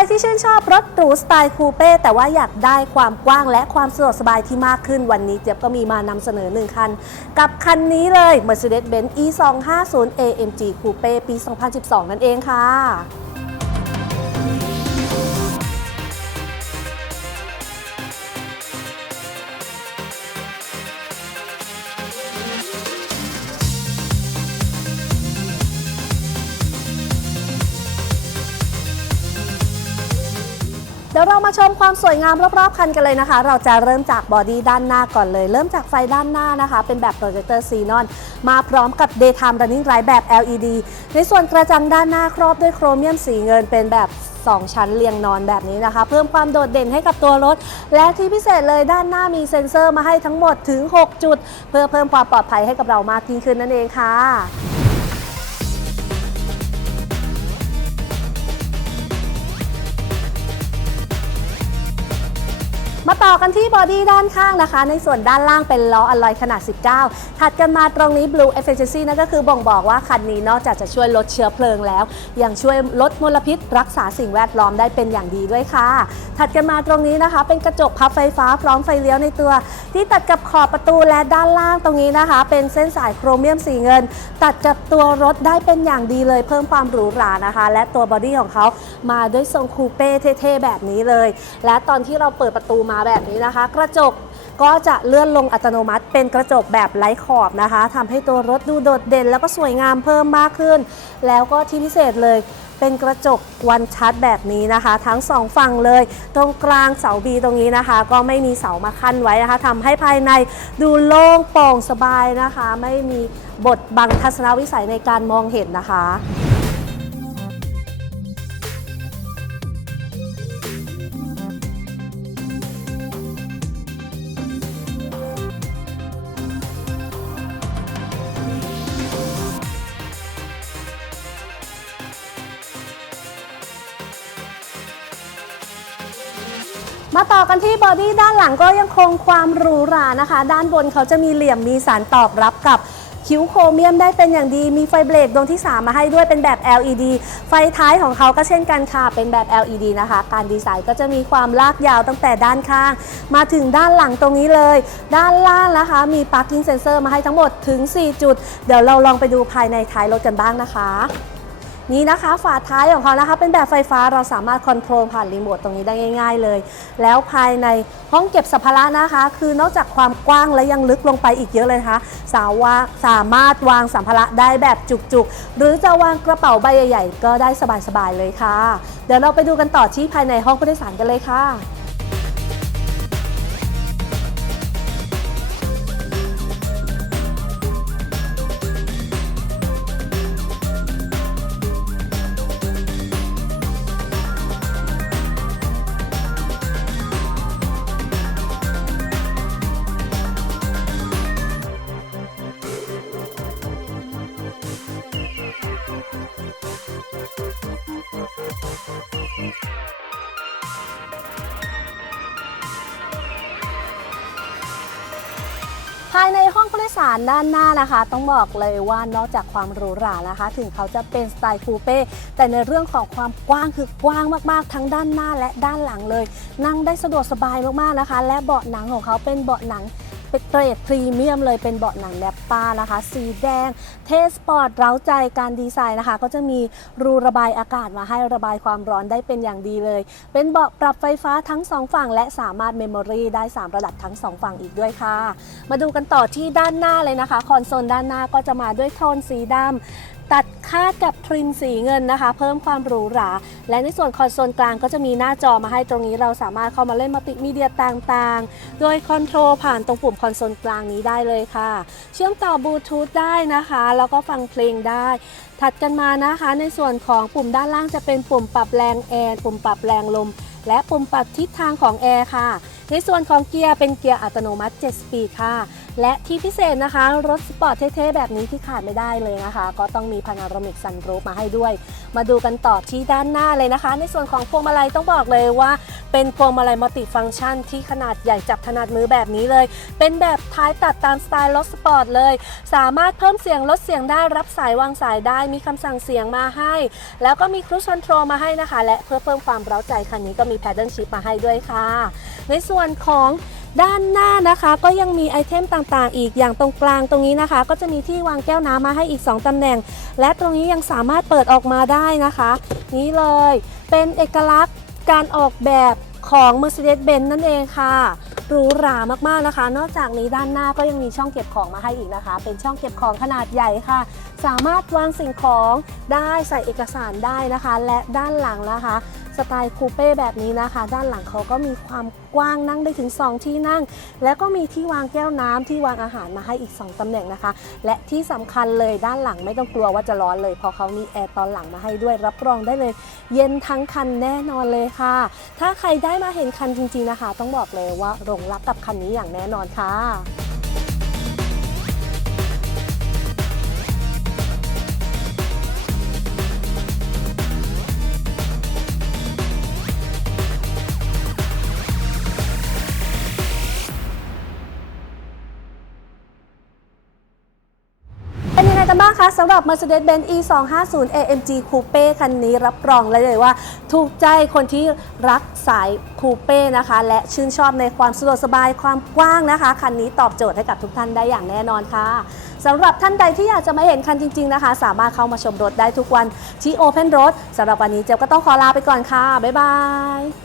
รที่ชื่นชอบรถหรูสไตล์คูเป้แต่ว่าอยากได้ความกว้างและความสะดวกสบายที่มากขึ้นวันนี้เจี๊ยบก็มีมานำเสนอหนึ่งคัน กับคันนี้เลย Mercedes-Benz E250 AMG Coupe ปี 2012 นั่นเองค่ะ เดี๋ยวเรามาชมความสวยงามรอบๆคันกันเลยนะคะ เราจะเริ่มจากบอดี้ด้านหน้าก่อนเลย เริ่มจากไฟด้านหน้านะคะ เป็นแบบโปรเจคเตอร์ซีนอนมาพร้อมกับ Daytime Running Light แบบ LED ในส่วนกระจังด้านหน้าครอบด้วยโครเมียมสีเงินเป็นแบบ2 ชั้นเรียงนอนแบบนี้นะคะ เพิ่มความโดดเด่นให้กับตัวรถ และที่พิเศษเลยด้านหน้ามีเซ็นเซอร์มาให้ทั้งหมดถึง 6 จุด เพื่อเพิ่มความปลอดภัยให้กับเรามากยิ่งขึ้นนั่นเองค่ะ มาต่อกันที่บอดี้ด้านข้างนะคะ ในส่วนด้านล่างเป็นล้ออะลอยขนาด 19 ถัดกันมาตรงนี้ Blue Efficiency นั่นก็คือบ่งบอกว่าคันนี้นอกจากจะช่วยลดเชื้อเพลิงแล้ว ยังช่วยลดมลพิษ รักษาสิ่งแวดล้อมได้เป็นอย่างดีด้วยค่ะ ถัดกันมาตรงนี้นะคะ เป็นกระจกพับไฟฟ้าพร้อมไฟเลี้ยวในตัว ที่ตัดกับขอบประตูและด้านล่างตรงนี้นะคะ เป็นเส้นสายโครเมียมสีเงิน ตัดกับตัวรถได้เป็นอย่างดีเลย เพิ่มความหรูหรานะคะ และตัวบอดี้ของเขามาด้วยทรงคูเป้เท่ๆแบบนี้เลย และตอนที่เราเปิดประตูมาาแบบนี้นะคะ กระจกก็จะเลื่อนลงอัตโนมัติเป็นกระจกแบบไร้ขอบนะคะทำให้ตัวรถดูโดดเด่น แล้วก็สวยงามเพิ่มมากขึ้น แล้วก็ที่พิเศษเลยเป็นกระจกวันชัดแบบนี้นะคะ ทั้งสองฝั่งเลย ตรงกลางเสาบีตรงนี้นะคะ ก็ไม่มีเสามาขั้นไว้นะคะทำให้ภายในดูโล่งโปร่งสบายนะคะ ไม่มีบทบังทัศนวิสัยในการมองเห็นนะคะ มาต่อกันที่บอดี้ด้านหลังก็ยังคงความหรูหรานะคะ ด้านบนเขาจะมีเหลี่ยมมีสารตอบรับกับคิ้วโครเมียมได้เป็นอย่างดี มีไฟเบรกดวงที่ 3 มาให้ด้วยเป็นแบบ LED ไฟท้ายของเขาก็เช่นกันค่ะ เป็นแบบ LED นะคะ การดีไซน์ก็จะมีความลากยาวตั้งแต่ด้านข้าง มาถึงด้านหลังตรงนี้เลย ด้านล่างนะคะ มี parking sensor มาให้ทั้งหมดถึง 4 จุด เดี๋ยวเราลองไปดูภายในท้ายรถกันบ้างนะคะ นี่นะคะฝาท้ายของเขานะคะเป็นแบบไฟฟ้าเราสามารถคอนโทรลผ่านรีโมทตรงนี้ได้ง่าย ๆ เลย แล้วภายในห้องเก็บสัมภาระนะคะ คือนอกจากความกว้างและยังลึกลงไปอีกเยอะเลยนะคะสาวาสามารถวางสัมภาระได้แบบจุกๆ หรือจะวางกระเป๋าใบใหญ่ ๆ ก็ได้สบายๆเลยค่ะ เดี๋ยวเราไปดูกันต่อที่ภายในห้องผู้โดยสารกันเลยค่ะ ภายในห้องผู้โดยสารด้านหน้านะคะ ต้องบอกเลยว่านอกจากความหรูหรานะคะ ถึงเขาจะเป็นสไตล์คูเป้แต่ในเรื่องของความกว้างคือกว้างมากๆ ทั้งด้านหน้าและด้านหลังเลย นั่งได้สะดวกสบายมากๆนะคะ และเบาะหนังของเขาเป็นเบาะหนัง เป็นเกรดพรีเมียมเลยเป็นเบาะหนังแนปป้านะคะ สีแดง เทสปอร์ตเร้าใจการดีไซน์นะคะ ก็จะมีรูระบายอากาศมาให้ระบายความร้อนได้เป็นอย่างดีเลย เป็นเบาะปรับไฟฟ้าทั้งสองฝั่ง และสามารถเมมโมรีได้ 3 ระดับทั้งสองฝั่งอีกด้วยค่ะ มาดูกันต่อที่ด้านหน้าเลยนะคะ คอนโซลด้านหน้าก็จะมาด้วยโทนสีดำ ตัดคาดกับทริมสีเงินนะคะ เพิ่มความหรูหรา และในส่วนคอนโซลกลางก็จะมีหน้าจอมาให้ตรงนี้เราสามารถเข้ามาเล่นมัลติมีเดียต่างๆ โดยคอนโทรลผ่านตรงปุ่มคอนโซลกลางนี้ได้เลยค่ะ เชื่อมต่อบลูทูธได้นะคะ แล้วก็ฟังเพลงได้ ถัดกันมานะคะในส่วนของปุ่มด้านล่างจะเป็นปุ่มปรับแรงแอร์ปุ่มปรับแรงลม และปุ่มปรับทิศทางของแอร์ค่ะในส่วนของเกียร์เป็นเกียร์อัตโนมัติ 7 สปีดค่ะ และที่พิเศษนะคะ รถสปอร์ตเท่ๆ แบบนี้ที่ขาดไม่ได้เลยนะคะ ก็ต้องมีพานาโรมิกซันรูฟมาให้ด้วย มาดูกันต่อที่ด้านหน้าเลยนะคะ ในส่วนของพวงมาลัยต้องบอกเลยว่า เป็นพวงมาลัยมัลติฟังก์ชัน ที่ขนาดใหญ่จับถนัดมือแบบนี้เลย เป็นแบบท้ายตัดตามสไตล์รถสปอร์ตเลย สามารถเพิ่มเสียงลดเสียงได้รับสายวางสายได้มีคำสั่งเสียงมาให้ แล้วก็มีครู i คอนโทรมาให้นะคะ และเพื่อเพิ่มความเร้าใจคันนี้ก็มีแพดเดิลชิพมาให้ด้วยค่ะ ในส่วนของ ด้านหน้านะคะก็ยังมีไอเทมต่างๆ อีกอย่างตรงกลางตรงนี้นะคะ ก็จะมีที่วางแก้วน้ำมาให้อีก 2ตำแหน่ง และตรงนี้ยังสามารถเปิดออกมาได้นะคะ นี้เลยเป็นเอกลักษณ์การออกแบบของ Mercedes-Benz นั่นเองค่ะหรูหรามากๆนะคะ นอกจากนี้ด้านหน้าก็ยังมีช่องเก็บของมาให้อีกนะคะ เป็นช่องเก็บของขนาดใหญ่ค่ะ สามารถวางสิ่งของได้ใส่เอกสารได้นะคะ และด้านหลังนะคะ สไตล์คูเป้แบบนี้นะคะ ด้านหลังเขาก็มีความกว้างนั่งได้ถึง 2 ที่นั่ง แล้วก็มีที่วางแก้วน้ำที่วางอาหารมาให้อีก 2ตำแหน่งนะคะ และที่สำคัญเลยด้านหลังไม่ต้องกลัวว่าจะร้อนเลย เพราะเขามีแอร์ตอนหลังมาให้ด้วยรับรองได้เลย เย็นทั้งคันแน่นอนเลยค่ะ ถ้าใครได้มาเห็นคันจริงๆนะคะ ต้องบอกเลยว่าหลงรักกับคันนี้อย่างแน่นอนค่ะ กันบ้างคะสำหรับ Mercedes-Benz E250 AMG Coupe คันนี้รับรองเลยเลยว่า ถูกใจคนที่รักสายคูเป้นะคะ และชื่นชอบในความสะดวกสบายความกว้างนะคะ คันนี้ตอบโจทย์ให้กับทุกท่านได้อย่างแน่นอนค่ะสำหรับท่านใดที่อยากจะมาเห็นคันจริง ๆนะคะ สามารถเข้ามาชมรถได้ทุกวันที่ Open Road สำหรับวันนี้เจ๊ก็ต้องขอลาไปก่อนค่ะ บ๊ายบาย